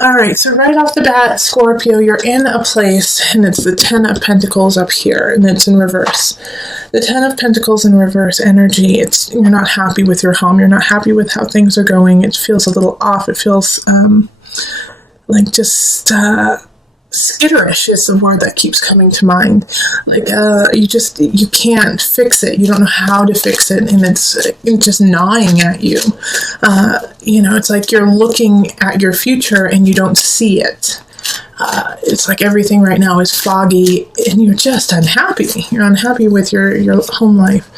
All right, so right off the bat, Scorpio, you're in a place, and it's the Ten of Pentacles up here, and it's in reverse. The Ten of Pentacles in reverse energy, you're not happy with your home. You're not happy with how things are going. It feels a little off. It feels like just skitterish is the word that keeps coming to mind. Like you can't fix it. You don't know how to fix it, and it's just gnawing at you. It's like you're looking at your future and you don't see it. It's like everything right now is foggy, and you're just unhappy. You're unhappy with your home life.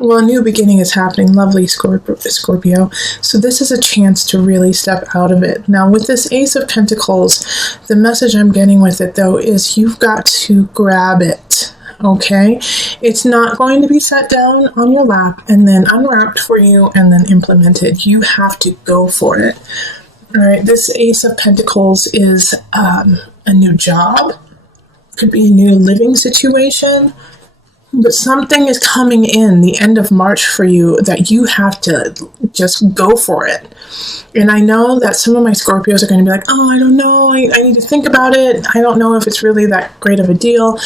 Well, a new beginning is happening. Lovely, Scorpio. So this is a chance to really step out of it. Now, with this Ace of Pentacles, the message I'm getting with it, though, is you've got to grab it, okay? It's not going to be set down on your lap and then unwrapped for you and then implemented. You have to go for it. All right, this Ace of Pentacles is a new job. Could be a new living situation. But something is coming in the end of March for you that you have to just go for it. And I know that some of my Scorpios are going to be like, oh, I don't know. I need to think about it. I don't know if it's really that great of a deal.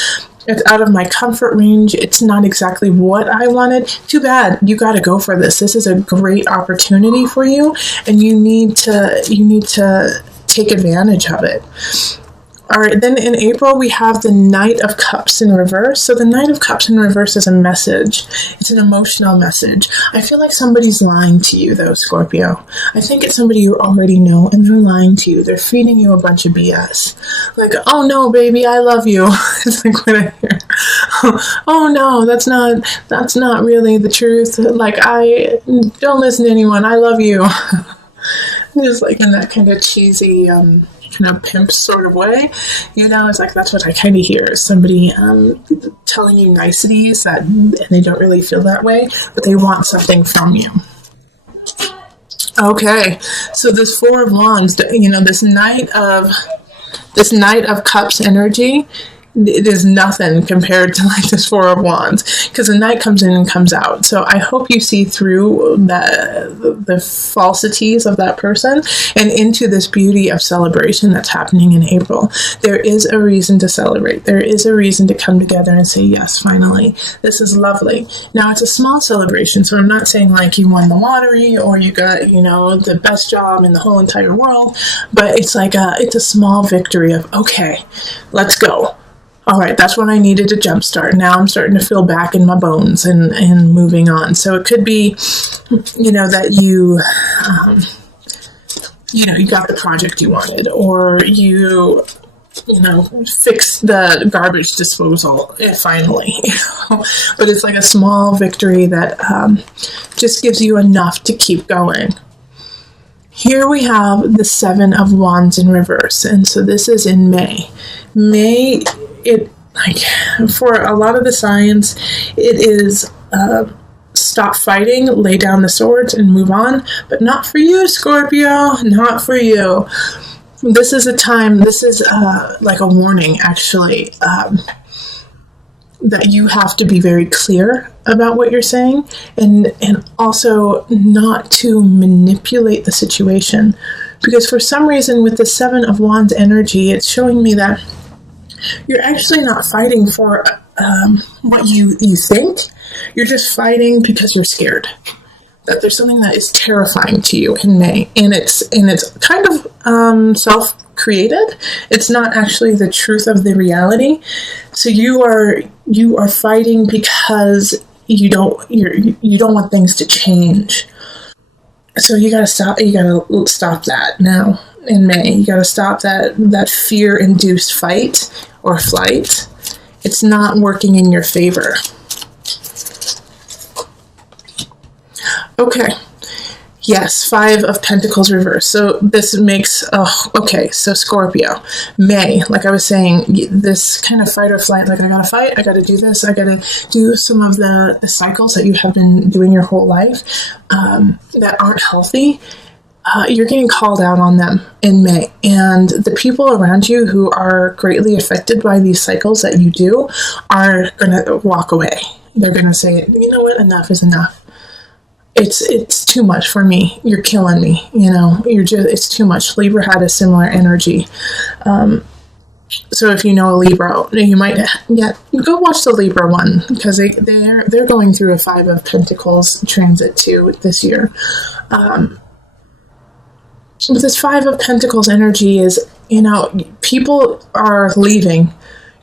It's out of my comfort range. It's not exactly what I wanted. Too bad. You got to go for this. This is a great opportunity for you, and you need to take advantage of it. All right, then in April, we have the Knight of Cups in reverse. So the Knight of Cups in reverse is a message. It's an emotional message. I feel like somebody's lying to you, though, Scorpio. I think it's somebody you already know, and they're lying to you. They're feeding you a bunch of BS. Like, oh, no, baby, I love you. It's like what I hear. Oh, no, that's not really the truth. Like, I don't listen to anyone. I love you. It's like in that kind of cheesy... kind of pimp sort of way, it's like that's what I kind of hear is somebody telling you niceties and they don't really feel that way, but they want something from you. Okay, so this Four of Wands, this Knight of Cups energy, it is nothing compared to like this Four of Wands, because the Knight comes in and comes out. So I hope you see through the falsities of that person and into this beauty of celebration that's happening in April. There is a reason to celebrate. There is a reason to come together and say, yes, finally, this is lovely. Now, it's a small celebration, so I'm not saying like you won the lottery or you got, the best job in the whole entire world, but it's like it's a small victory of, okay, let's go. All right, that's when I needed a jump start. Now I'm starting to feel back in my bones and moving on. So it could be, that you got the project you wanted, or you fixed the garbage disposal finally. But it's like a small victory that just gives you enough to keep going. Here we have the Seven of Wands in reverse, and so this is in May. For a lot of the signs, it is stop fighting, lay down the swords, and move on. But not for you, Scorpio. Not for you. This is a time. This is like a warning, actually, that you have to be very clear about what you're saying, and also not to manipulate the situation, because for some reason with the Seven of Wands energy, it's showing me that you're actually not fighting for what you think. You're just fighting because you're scared that there's something that is terrifying to you in May, and it's kind of self-created. It's not actually the truth of the reality. So you are fighting because you don't want things to change. So you gotta stop that now. In May, you got to stop that fear-induced fight or flight. It's not working in your favor. Okay. Yes, Five of Pentacles reverse. So this makes, so Scorpio, May, like I was saying, this kind of fight or flight, like I gotta fight, I gotta do this, I gotta do some of the cycles that you have been doing your whole life that aren't healthy. You're getting called out on them in May. And the people around you who are greatly affected by these cycles that you do are going to walk away. They're going to say, you know what, enough is enough. it's too much for me. You're killing me. It's too much. Libra had a similar energy. So if you know a Libra, you might go watch the Libra one, because they're going through a 5 of Pentacles transit too this year. But this 5 of Pentacles energy is, people are leaving.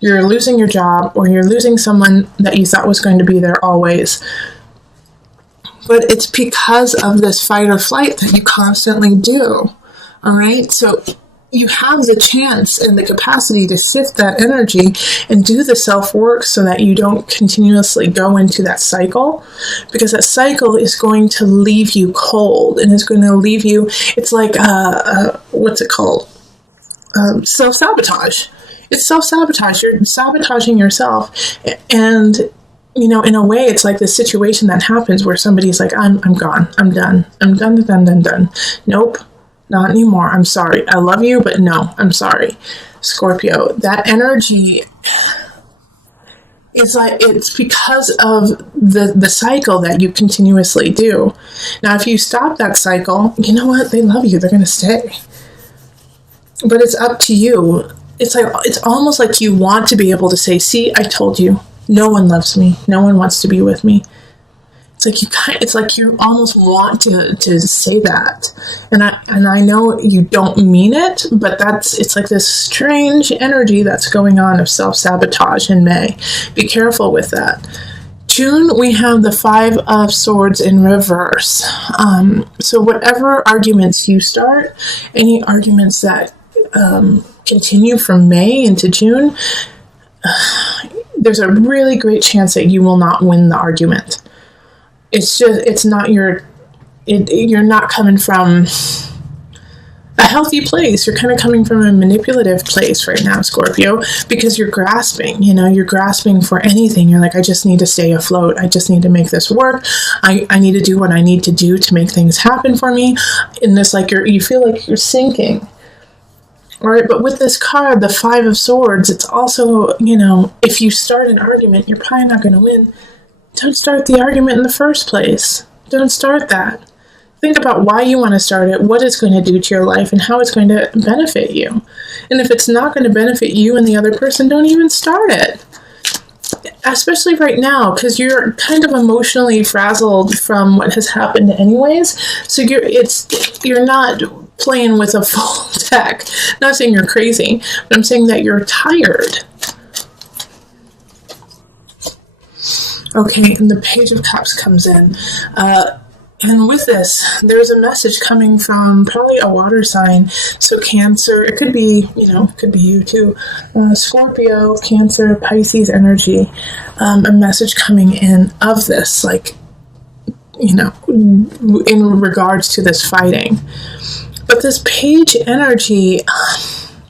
You're losing your job, or you're losing someone that you thought was going to be there always. But it's because of this fight or flight that you constantly do. All right? So you have the chance and the capacity to sift that energy and do the self-work so that you don't continuously go into that cycle, because that cycle is going to leave you cold, and it's going to leave you, it's like, what's it called? Self-sabotage. It's self-sabotage. You're sabotaging yourself. And, in a way, it's like this situation that happens where somebody's like, I'm gone. I'm done. I'm done. Nope. Not anymore. I'm sorry. I love you, but no, I'm sorry. Scorpio, that energy is like, it's because of the cycle that you continuously do. Now, if you stop that cycle, you know what? They love you. They're going to stay. But it's up to you. It's almost like you want to be able to say, see, I told you, no one loves me. No one wants to be with me. It's like you almost want to say that, and I know you don't mean it, but it's like this strange energy that's going on of self-sabotage in May. Be careful with that. June, we have the 5 of Swords in reverse. So whatever arguments you start, any arguments that continue from May into June, there's a really great chance that you will not win the argument. You're not coming from a healthy place. You're kind of coming from a manipulative place right now, Scorpio, because you're grasping, you're grasping for anything. You're like, I just need to stay afloat. I just need to make this work. I need to do what I need to do to make things happen for me. And this, like, you feel like you're sinking. All right, but with this card, the 5 of Swords, it's also, if you start an argument, you're probably not going to win. Don't start the argument in the first place. Don't start that. Think about why you want to start it, what it's going to do to your life, and how it's going to benefit you. And if it's not going to benefit you and the other person, don't even start it. Especially right now, because you're kind of emotionally frazzled from what has happened anyways. So you're not playing with a full deck. I'm not saying you're crazy, but I'm saying that you're tired. Okay, and the Page of Cups comes in. And with this, there's a message coming from probably a water sign. So Cancer, it could be, it could be you too. Scorpio, Cancer, Pisces energy. A message coming in of this, like, in regards to this fighting. But this Page energy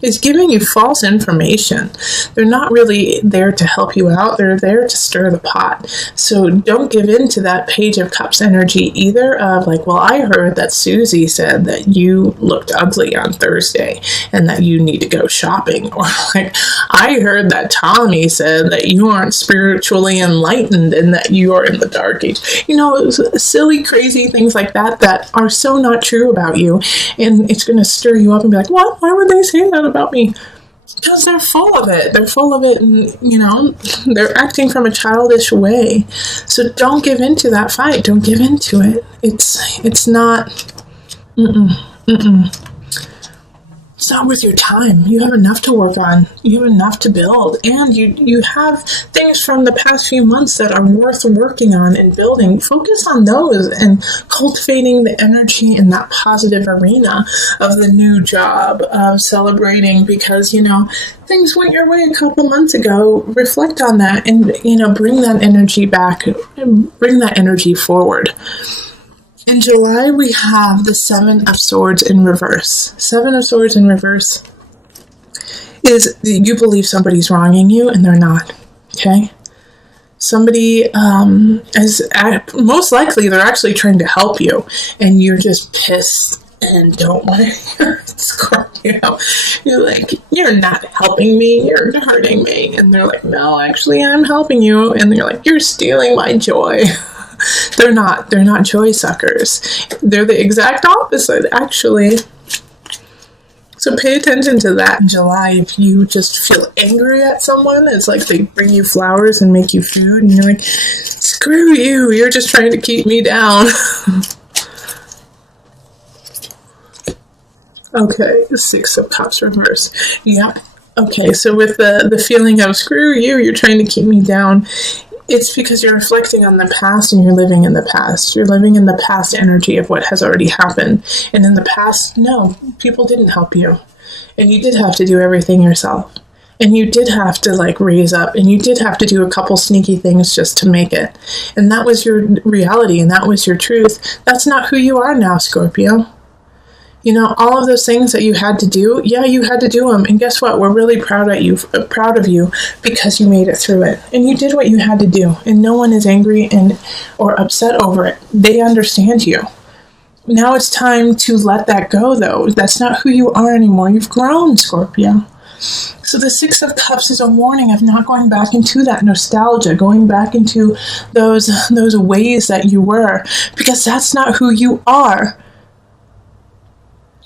is giving you false information. They're not really there to help you out. They're there to stir the pot. So don't give in to that Page of Cups energy either of like, well, I heard that Susie said that you looked ugly on Thursday and that you need to go shopping. Or like, I heard that Tommy said that you aren't spiritually enlightened and that you are in the dark age. Silly, crazy things like that are so not true about you. And it's going to stir you up and be like, what? Why would they say that about me? Because they're full of it. They're full of it, and they're acting from a childish way. So don't give in to that fight. Don't give in to it. It's not. It's not worth your time. You have enough to work on. You have enough to build. And you have things from the past few months that are worth working on and building. Focus on those and cultivating the energy in that positive arena of the new job, of celebrating because, things went your way a couple months ago. Reflect on that and, bring that energy back, bring that energy forward. In July, we have the 7 of Swords in reverse. 7 of Swords in reverse is you believe somebody's wronging you and they're not, okay? Somebody most likely they're actually trying to help you and you're just pissed and don't want to hear it, Scorpio. You're like, you're not helping me, you're hurting me. And they're like, no, actually I'm helping you. And you're like, you're stealing my joy. They're not joy suckers. They're the exact opposite, actually. So pay attention to that in July. If you just feel angry at someone, it's like they bring you flowers and make you food, and you're like, screw you, you're just trying to keep me down. Okay, the Six of Cups reverse. Yeah. Okay, so with the feeling of screw you, you're trying to keep me down, it's because you're reflecting on the past and you're living in the past. You're living in the past energy of what has already happened. And in the past, no, people didn't help you. And you did have to do everything yourself. And you did have to raise up, and you did have to do a couple sneaky things just to make it. And that was your reality, and that was your truth. That's not who you are now, Scorpio. All of those things that you had to do, yeah, you had to do them. And guess what? We're really proud of you because you made it through it. And you did what you had to do. And no one is angry or upset over it. They understand you. Now it's time to let that go, though. That's not who you are anymore. You've grown, Scorpio. So the Six of Cups is a warning of not going back into that nostalgia, going back into those ways that you were, because that's not who you are.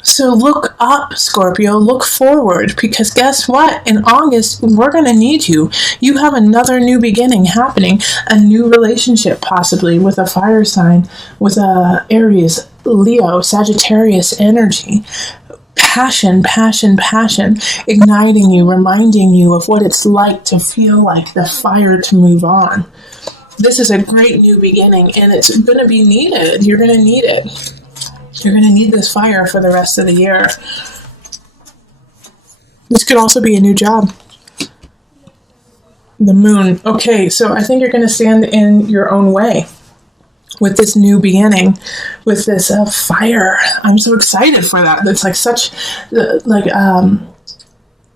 So look up, Scorpio, look forward, because guess what? In August, we're going to need you. You have another new beginning happening, a new relationship possibly with a fire sign, with a Aries, Leo, Sagittarius energy. Passion, igniting you, reminding you of what it's like to feel like the fire to move on. This is a great new beginning, and it's going to be needed. You're going to need it. You're going to need this fire for the rest of the year. This could also be a new job. The Moon. Okay, so I think you're going to stand in your own way with this new beginning, with this fire. I'm so excited for that. It's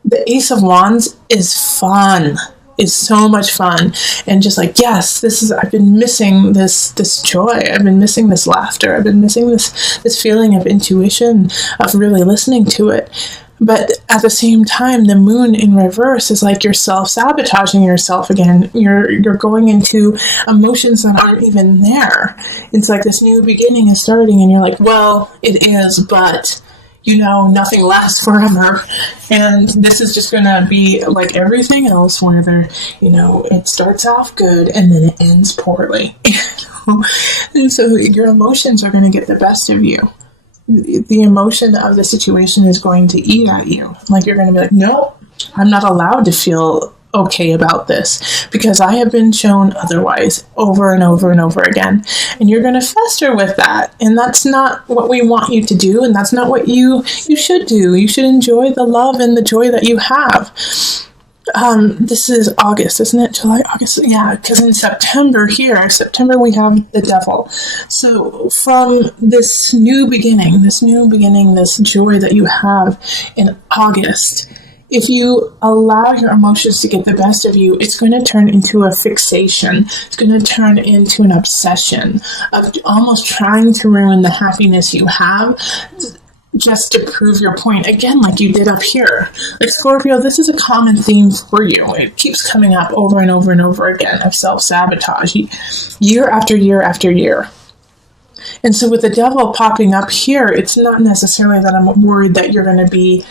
the Ace of Wands is fun. Is so much fun, and just yes, I've been missing this joy. I've been missing this laughter. I've been missing this feeling of intuition, of really listening to it. But at the same time, the Moon in reverse is like you're self-sabotaging yourself again. You're going into emotions that aren't even there. It's like this new beginning is starting, and you're like, well, it is, but nothing lasts forever. And this is just going to be like everything else, where it starts off good and then it ends poorly. And so your emotions are going to get the best of you. The emotion of the situation is going to eat at you. You're going to be like, no, I'm not allowed to feel okay about this, because I have been shown otherwise over and over and over again. And you're going to fester with that. And that's not what we want you to do. And that's not what you should do. You should enjoy the love and the joy that you have. This is August, isn't it? July, August? Yeah, because in September we have the Devil. So from this new beginning, this joy that you have in August, if you allow your emotions to get the best of you, it's going to turn into a fixation. It's going to turn into an obsession of almost trying to ruin the happiness you have just to prove your point. Again, like you did up here. Scorpio, this is a common theme for you. It keeps coming up over and over and over again of self-sabotage, year after year after year. And so with the Devil popping up here, it's not necessarily that I'm worried that you're going to be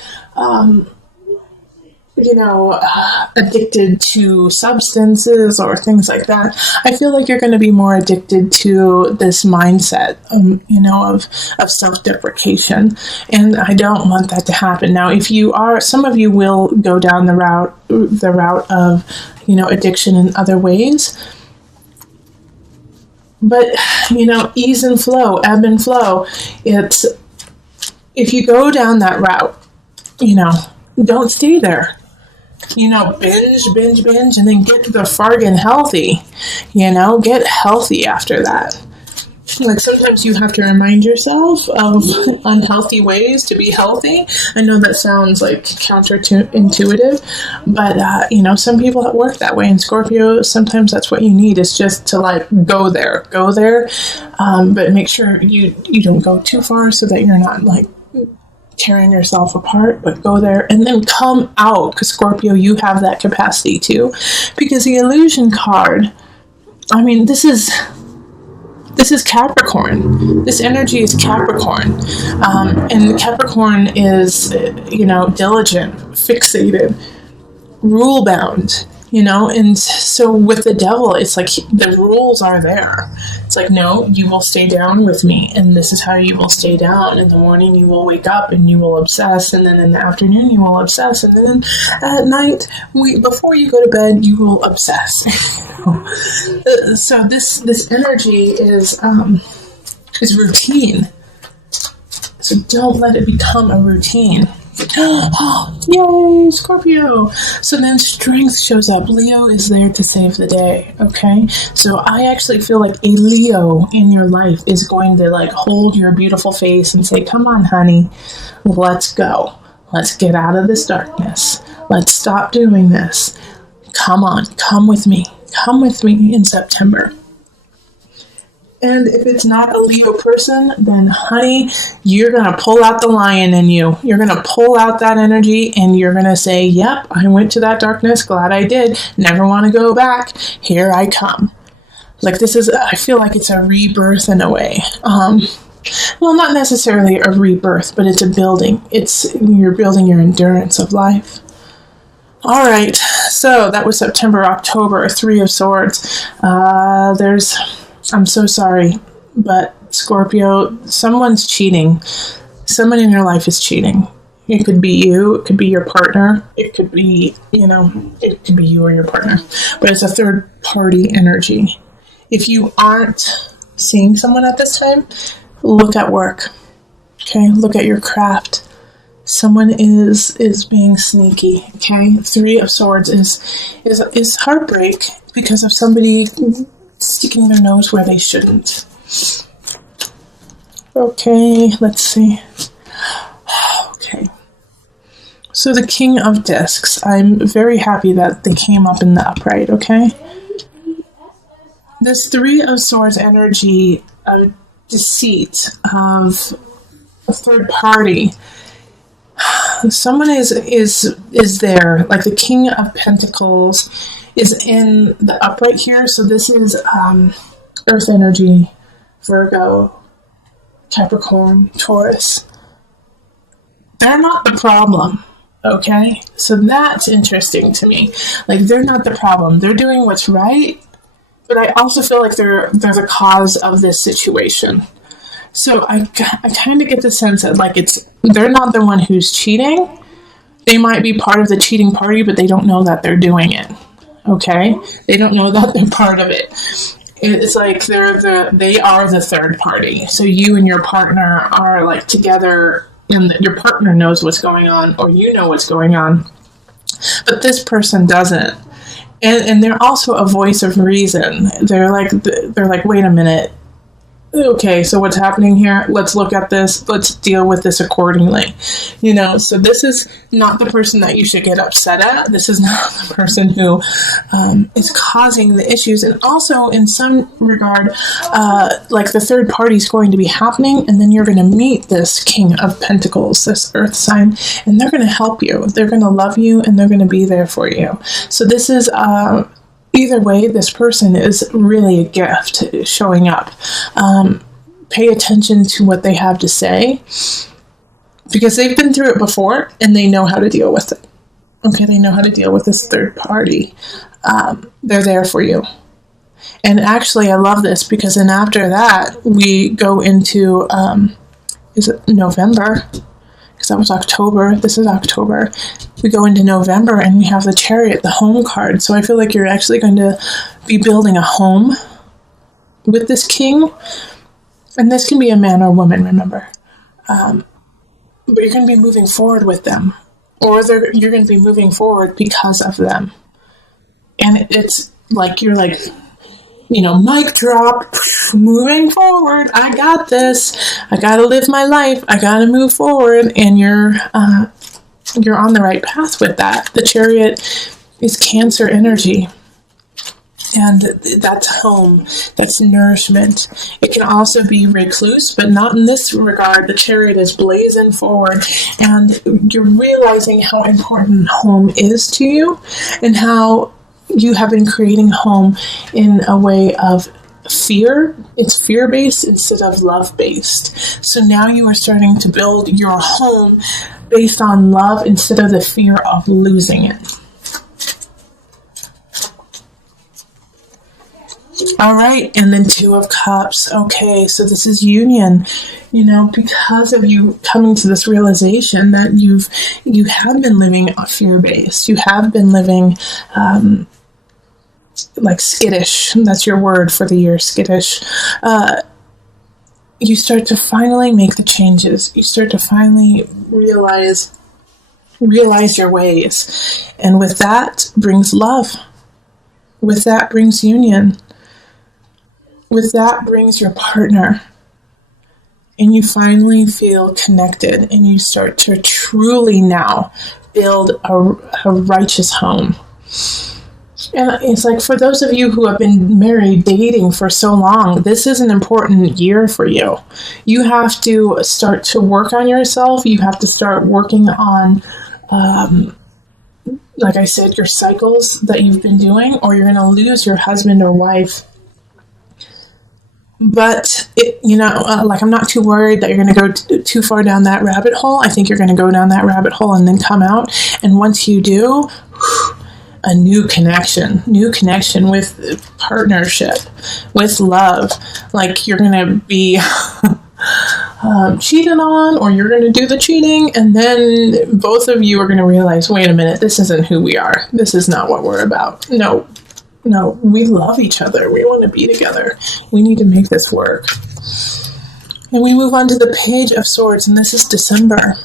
addicted to substances or things like that. I feel like you're going to be more addicted to this mindset, of self-deprecation. And I don't want that to happen. Now, if you are, some of you will go down the route of, addiction in other ways. But, ease and flow, ebb and flow. It's, if you go down that route, don't stay there. Binge, and then get to the fargan healthy. Get healthy after that. Sometimes you have to remind yourself of unhealthy ways to be healthy. I know that sounds counterintuitive, but some people work that way. And Scorpio, sometimes that's what you need, is just to go there, but make sure you don't go too far so that you're not tearing yourself apart, but go there and then come out, because Scorpio, you have that capacity too. Because the illusion card, this is This is Capricorn. This energy is Capricorn. And Capricorn is, diligent, fixated, rule bound, and so with the devil, it's like the rules are there. It's like, no, you will stay down with me, and this is how you will stay down. In the morning you will wake up and you will obsess, and then in the afternoon you will obsess, and then at night, before you go to bed, you will obsess. So this energy is routine. So don't let it become a routine. Yay, Scorpio. So then strength shows up. Leo is there to save the day. Okay, so I actually feel like a Leo in your life is going to hold your beautiful face and say, come on, honey, let's go. Let's get out of this darkness. Let's stop doing this. Come on, come with me in September. And if it's not a Leo person, then honey, you're going to pull out the lion in you. You're going to pull out that energy and you're going to say, yep, I went to that darkness. Glad I did. Never want to go back. Here I come. I feel like it's a rebirth in a way. Well, not necessarily a rebirth, but it's a building. You're building your endurance of life. All right. So that was September, October, 3 of Swords. I'm so sorry, but Scorpio, someone's cheating. Someone in your life is cheating. It could be you. It could be your partner. It could be, it could be you or your partner. But it's a third party energy. If you aren't seeing someone at this time, look at work. Okay, look at your craft. Someone is being sneaky. Okay, 3 of Swords is heartbreak because of somebody sticking their nose where they shouldn't. Okay, let's see. Okay. So the King of Discs. I'm very happy that they came up in the upright, okay? This 3 of Swords energy of deceit, of a third party. Someone is there, like the King of Pentacles is in the upright here. So this is Earth energy, Virgo, Capricorn, Taurus. They're not the problem, okay? So that's interesting to me. They're not the problem. They're doing what's right, but I also feel like they're the cause of this situation. So I kind of get the sense that they're not the one who's cheating. They might be part of the cheating party, but they don't know that they're doing it. Okay, they don't know that they're part of it. It's like they are the third party. So you and your partner are together, and your partner knows what's going on, or you know what's going on, but this person doesn't. And they're also a voice of reason. They're like, wait a minute. Okay, so what's happening here? Let's look at this. Let's deal with this accordingly. So this is not the person that you should get upset at. This is not the person who is causing the issues. And also, in some regard, the third party is going to be happening, and then you're going to meet this King of Pentacles, this Earth sign, and they're going to help you. They're going to love you, and they're going to be there for you. So this is either way, this person is really a gift showing up. Pay attention to what they have to say, because they've been through it before and they know how to deal with it. Okay, they know how to deal with this third party. They're there for you. And actually, I love this because then after that, we go into, is it November? Because that was October. This is October. We go into November and we have the Chariot, the home card. So I feel like you're actually going to be building a home with this king. And this can be a man or woman, remember. But you're going to be moving forward with them. Or you're going to be moving forward because of them. And it's like you're mic drop, moving forward. I got this. I got to live my life. I got to move forward. And you're on the right path with that. The Chariot is Cancer energy. And that's home. That's nourishment. It can also be recluse, but not in this regard. The Chariot is blazing forward. And you're realizing how important home is to you and how you have been creating home in a way of fear. It's fear-based instead of love-based. So now you are starting to build your home based on love instead of the fear of losing it. All right, and then Two of Cups. Okay, so this is union. You know, because of you coming to this realization that you have been living fear-based. You have been living like skittish. That's your word for the year, skittish. You start to finally make the changes. You start to finally realize your ways. And with that brings love. With that brings union. With that brings your partner. And you finally feel connected, and you start to truly now build a righteous home. And it's like, for those of you who have been married, dating for so long, this is an important year for you. You have to start to work on yourself. You have to start working on, like I said, your cycles that you've been doing, or you're going to lose your husband or wife. But, like, I'm not too worried that you're going to go too far down that rabbit hole. I think you're going to go down that rabbit hole and then come out. And once you do, a new connection with partnership, with love. Like, you're going to be cheated on, or you're going to do the cheating. And then both of you are going to realize, wait a minute, this isn't who we are. This is not what we're about. No, we love each other. We want to be together. We need to make this work. And we move on to the Page of Swords, and this is December.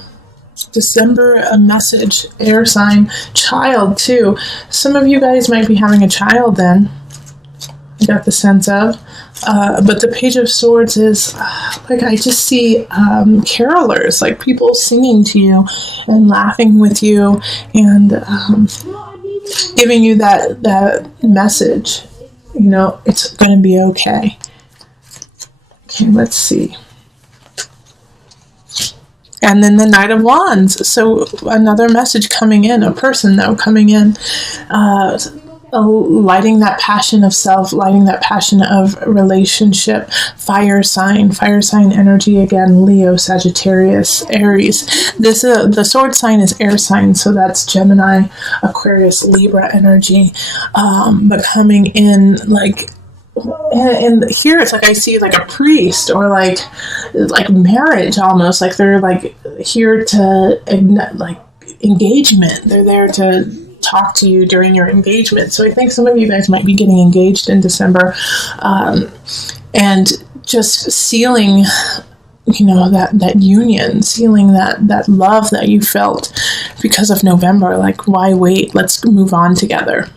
December, a message, air sign, child too. Some of you guys might be having a child then. I got the sense of. But the Page of Swords is, like, I just see carolers, like people singing to you and laughing with you and giving you that message. It's going to be okay. Okay, let's see. And then the Knight of Wands. So another message coming in, a person though coming in, lighting that passion of self, lighting that passion of relationship. Fire sign energy again. Leo, Sagittarius, Aries. The sword sign is air sign, so that's Gemini, Aquarius, Libra energy. But coming in like. And here it's like I see like a priest, or like marriage almost, like they're like here to like engagement. They're there to talk to you during your engagement. So I think some of you guys might be getting engaged in December, and just sealing, that union, sealing that love that you felt because of November. Like, why wait? Let's move on together.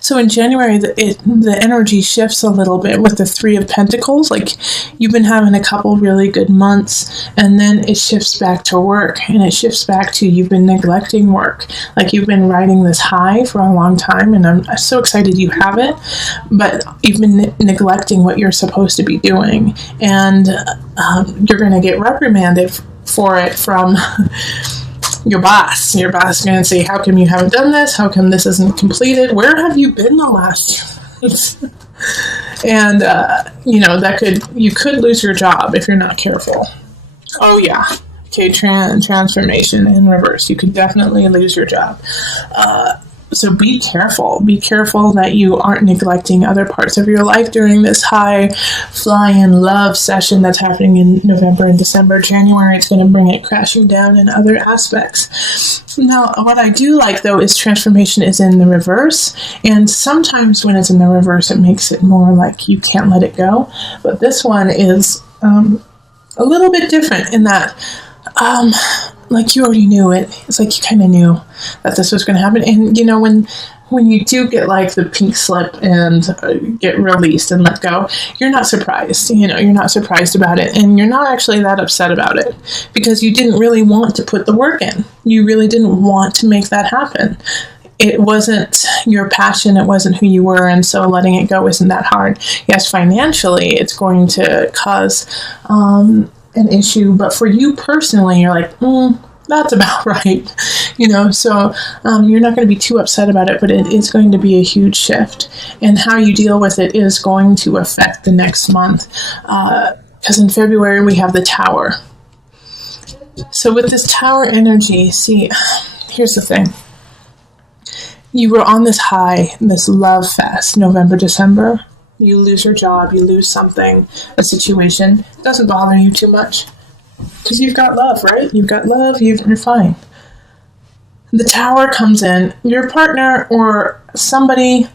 So in January, the energy shifts a little bit with the Three of Pentacles. Like, you've been having a couple really good months, and then it shifts back to work, and it shifts back to you've been neglecting work. Like, you've been riding this high for a long time, and I'm so excited you have it, but you've been neglecting what you're supposed to be doing, and you're going to get reprimanded for it from your boss. Your boss is going to say, how come you haven't done this? How come this isn't completed? Where have you been the last 2 months? And, you could lose your job if you're not careful. Oh, yeah. Okay, transformation in reverse. You could definitely lose your job. So be careful. Be careful that you aren't neglecting other parts of your life during this high flying love session that's happening in November and December. January, it's going to bring it crashing down in other aspects. Now, what I do like, though, is transformation is in the reverse. And sometimes when it's in the reverse, it makes it more like you can't let it go. But this one is a little bit different in that like you already knew it. It's like you kind of knew that this was going to happen. And, when you do get like the pink slip and get released and let go, you're not surprised. You're not surprised about it. And you're not actually that upset about it because you didn't really want to put the work in. You really didn't want to make that happen. It wasn't your passion. It wasn't who you were. And so letting it go isn't that hard. Yes, financially, it's going to cause an issue, but for you personally, you're like, that's about right. So you're not going to be too upset about it, but it is going to be a huge shift. And how you deal with it is going to affect the next month. Because in February, we have the Tower. So with this Tower energy, see, here's the thing. You were on this high, this love fest, November, December. You lose your job, you lose something, a situation. It doesn't bother you too much. Because you've got love, right? You've got love, you're fine. The Tower comes in, your partner or somebody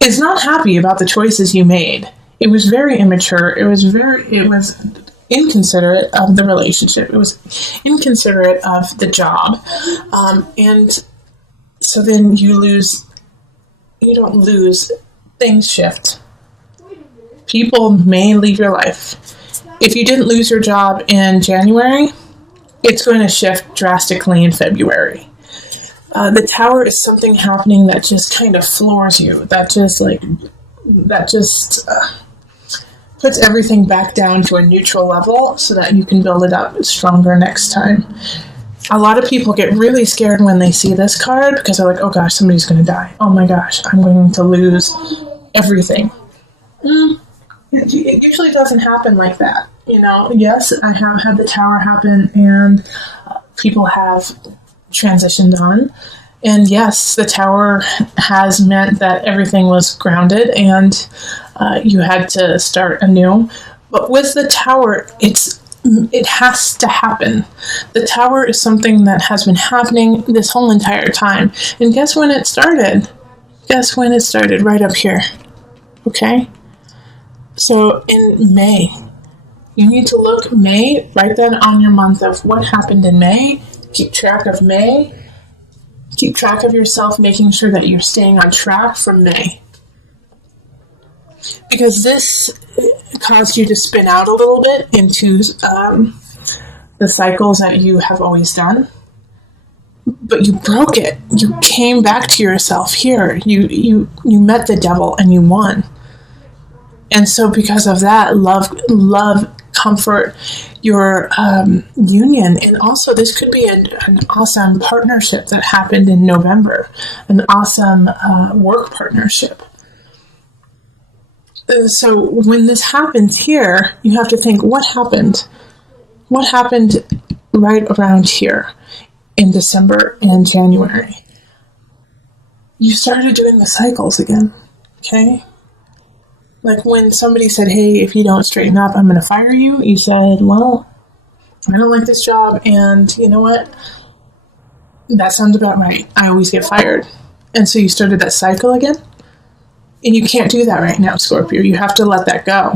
is not happy about the choices you made. It was very immature. It was inconsiderate of the relationship. It was inconsiderate of the job. And so then you don't lose, things shift. People may leave your life. If you didn't lose your job in January, it's going to shift drastically in February. The Tower is something happening that just kind of floors you. That just puts everything back down to a neutral level so that you can build it up stronger next time. A lot of people get really scared when they see this card because they're like, oh gosh, somebody's going to die. Oh my gosh, I'm going to lose everything. It usually doesn't happen like that. Yes, I have had the Tower happen and people have transitioned on. And yes, the Tower has meant that everything was grounded and you had to start anew. But with the Tower, it has to happen. The Tower is something that has been happening this whole entire time. And guess when it started? Guess when it started? Right up here. Okay? So in May, you need to look May, write that on your month of what happened in May. Keep track of May. Keep track of yourself, making sure that you're staying on track from May. Because this caused you to spin out a little bit into the cycles that you have always done. But you broke it. You came back to yourself here. You met the devil and you won. And so because of that, love, comfort, your union. And also this could be an awesome partnership that happened in November. An awesome work partnership. So when this happens here, you have to think, what happened? What happened right around here in December and January? You started doing the cycles again, okay? Like when somebody said, hey, if you don't straighten up, I'm going to fire you. You said, well, I don't like this job. And you know what? That sounds about right. I always get fired. And so you started that cycle again. And you can't do that right now, Scorpio. You have to let that go.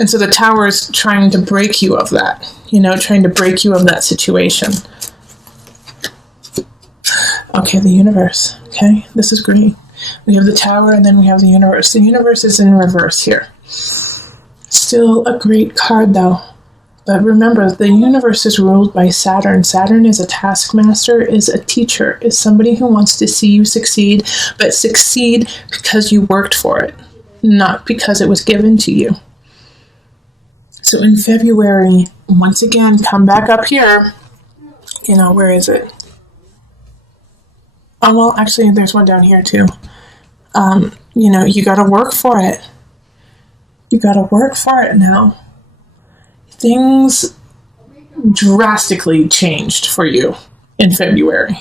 And so the Tower is trying to break you of that, trying to break you of that situation. Okay, the universe. Okay, this is green. We have the Tower and then we have the universe. The universe is in reverse here. Still a great card though. But remember, the universe is ruled by Saturn. Saturn is a taskmaster, is a teacher, is somebody who wants to see you succeed, but succeed because you worked for it, not because it was given to you. So in February, once again, come back up here. Where is it? Oh, well, actually, there's one down here too. You got to work for it. You got to work for it now. Things drastically changed for you in February.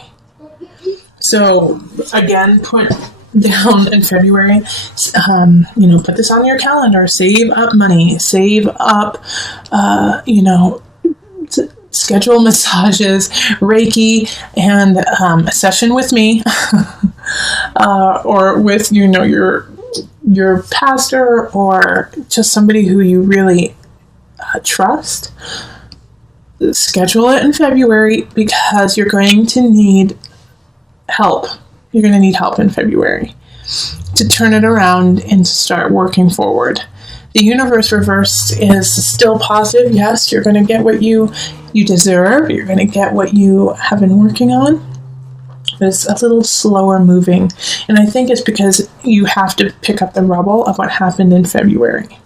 So again, put down in February, put this on your calendar, save up money, save up, schedule massages, Reiki, and a session with me, or with, your pastor, or just somebody who you really trust. Schedule it in February because you're going to need help. You're going to need help in February to turn it around and to start working forward. The universe reversed is still positive. Yes, you're going to get what you deserve. You're going to get what you have been working on. But it's a little slower moving. And I think it's because you have to pick up the rubble of what happened in February.